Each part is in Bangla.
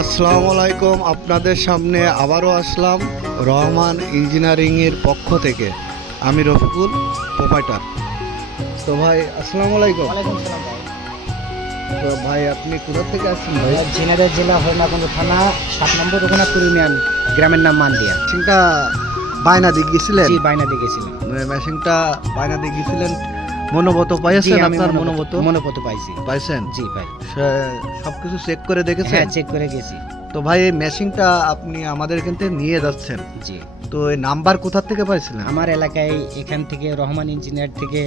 আসসালামু আলাইকুম। আপনাদের সামনে আবারও আসলাম রহমান ইঞ্জিনিয়ারিংয়ের পক্ষ থেকে। আমি রফিকুল পোপাইটার তো ভাই আসসালামু আলাইকুম তো ভাই আপনি কোথা থেকে আসছেন ভাই? ঝিনাইদহ জেলা হরিণাকুণ্ড থানা সাত নম্বর রঘুনাথপুর ইউনিয়ন গ্রামের নাম মান্দিয়া মেশিনটা বায়না দিয়ে গেছিলেন জি বাইনা দিয়ে গেছিলাম মেশিনটা বায়না দিয়ে গেছিলেন মনোবত পাইছেন আপনার মনোবত মনোপত পাইছি। পাইছেন? জি ভাই সব কিছু চেক করে দেখেছেন? হ্যাঁ চেক করে গেছি। তো ভাই এই মেশিনটা আপনি আমাদের এখান থেকে নিয়ে যাচ্ছেন। জি। তো এই নাম্বার কোথা থেকে পাইছিলেন? আমার এলাকায় এখান থেকে রহমান ইঞ্জিনিয়ার থেকে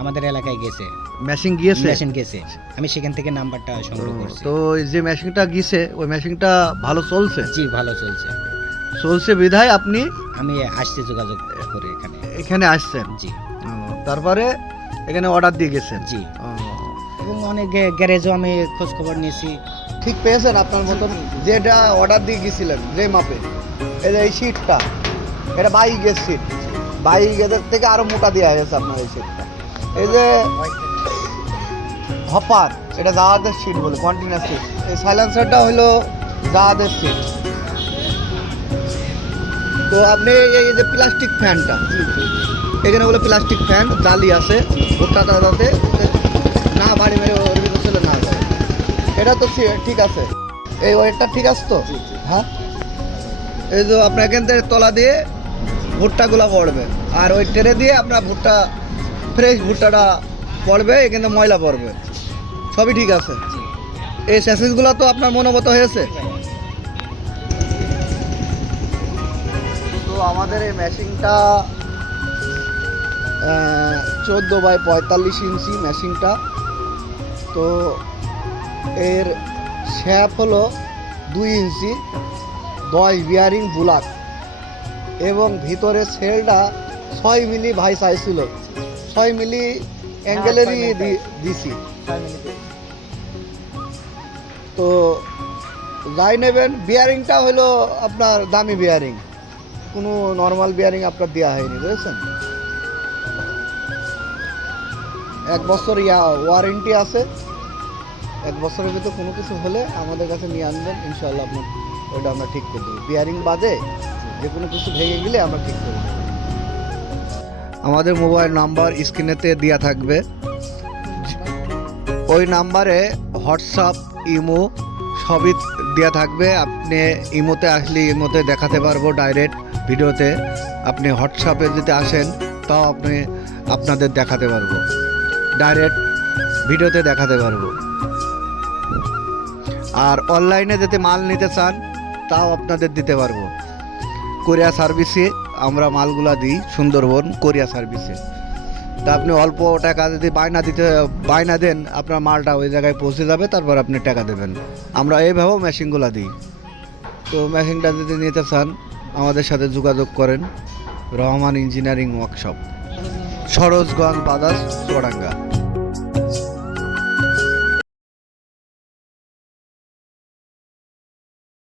আমাদের এলাকায় গেছে। মেশিন গিয়েছে? মেশিন গেছে। আমি সেখান থেকে নাম্বারটা সংগ্রহ করছি। তো যে মেশিনটা গিয়েছে ওই মেশিনটা ভালো চলছে? জি ভালো চলছে। চলছে বিধায় আপনি আমি আসতে যোগাযোগ করে এখানে। এখানে আসছেন? জি। তারপরে এখানে অর্ডার দিয়ে গেছেন? জি। এবং অনেক গ্যারেজও আমি খোঁজ খবর নিয়েছি। ঠিক পেয়েছেন আপনার মতন? যেটা অর্ডার দিয়ে গেছিলেন যে মাপে? এই যে এই সিটটা এটা বাইকের সিট বাইকের থেকে আরও মোটা দেওয়া হয়েছে আপনার এই সিটটা এই যে হপার এটা জাহাজের সিট বলে কন্টিনিউয়াস সিট এই সাইলেন্সারটা হলো জাহাজের সিট তো আপনি এই যে প্লাস্টিক ফ্যানটা এখানে বলে প্লাস্টিক ফ্যান জালি আছে যাতে না বাড়ি মেরে ওর ভিতর চলে না যায় এটা তো ঠিক আছে। এই ওয়েটটা ঠিক আছে তো? হ্যাঁ? এই যে আপনার এখান থেকে তলা দিয়ে ভুট্টাগুলো পড়বে। আর ওই ট্রেনে দিয়ে আপনার ভুট্টা ফ্রেশ ভুট্টাটা পড়বে এখানে ময়লা পড়বে। সবই ঠিক আছে। এই স্যাসেসগুলো তো আপনার মনোমত হয়েছে? তো আমাদের এই মেশিনটা চোদ্দ বাই পঁয়তাল্লিশ ইঞ্চি মেশিনটা। তো এর শ্যাপ হলো দুই ইঞ্চি দশ বিয়ারিং বুলাক এবং ভিতরে সেলটা ছয় মিলি ভাই চাইছিল ছয় মিলি অ্যাঙ্গেলেরই দি- দিছি। তো যাই নেবেন বিয়ারিংটা হলো আপনার দামি বিয়ারিং কোনো নর্মাল বিয়ারিং আপনার দেওয়া হয়নি বুঝেছেন? এক বছর ইয়া ওয়ারেন্টি আছে। এক বছরের ভিতরে কোনো কিছু হলে আমাদের কাছে নিয়ে আনবেন ইনশাল্লাহ আপনার ওটা আমরা ঠিক করে দেবো। বিয়ারিং বাদে যে কোনো কিছু ভেঙে গেলে আমরা ঠিক করে দেবো। আমাদের মোবাইল নাম্বার স্ক্রিনেতে দেওয়া থাকবে। ওই নাম্বারে হোয়াটসঅ্যাপ ইমো সবই দেওয়া থাকবে। আপনি ইমোতে আসলে ইমোতে দেখাতে পারব ডাইরেক্ট ভিডিওতে আপনি হোয়াটসঅ্যাপে যদি আসেন, তাও আপনি আপনাদের দেখাতে পারব। ডাইরেক্ট ভিডিওতে দেখাতে পারব। আর অনলাইনে যদি মাল নিতে চান, তাও আপনাদের দিতে পারব। কোরিয়া সার্ভিসে আমরা মালগুলা দিই সুন্দরবন কোরিয়া সার্ভিসে। তা আপনি অল্প টাকা যদি বায়না দিতে, বায়না দেন, আপনার মালটা ওই জায়গায় পৌঁছে যাবে, তারপর আপনি টাকা দেবেন। আমরা এইভাবেও মেশিনগুলো দিই। তো মেশিনটা যদি নিতে চান, আমাদের সাথে যোগাযোগ করেন। Rahman engineering workshop. সরোজগঞ্জ বাজার চুয়াডাঙ্গা।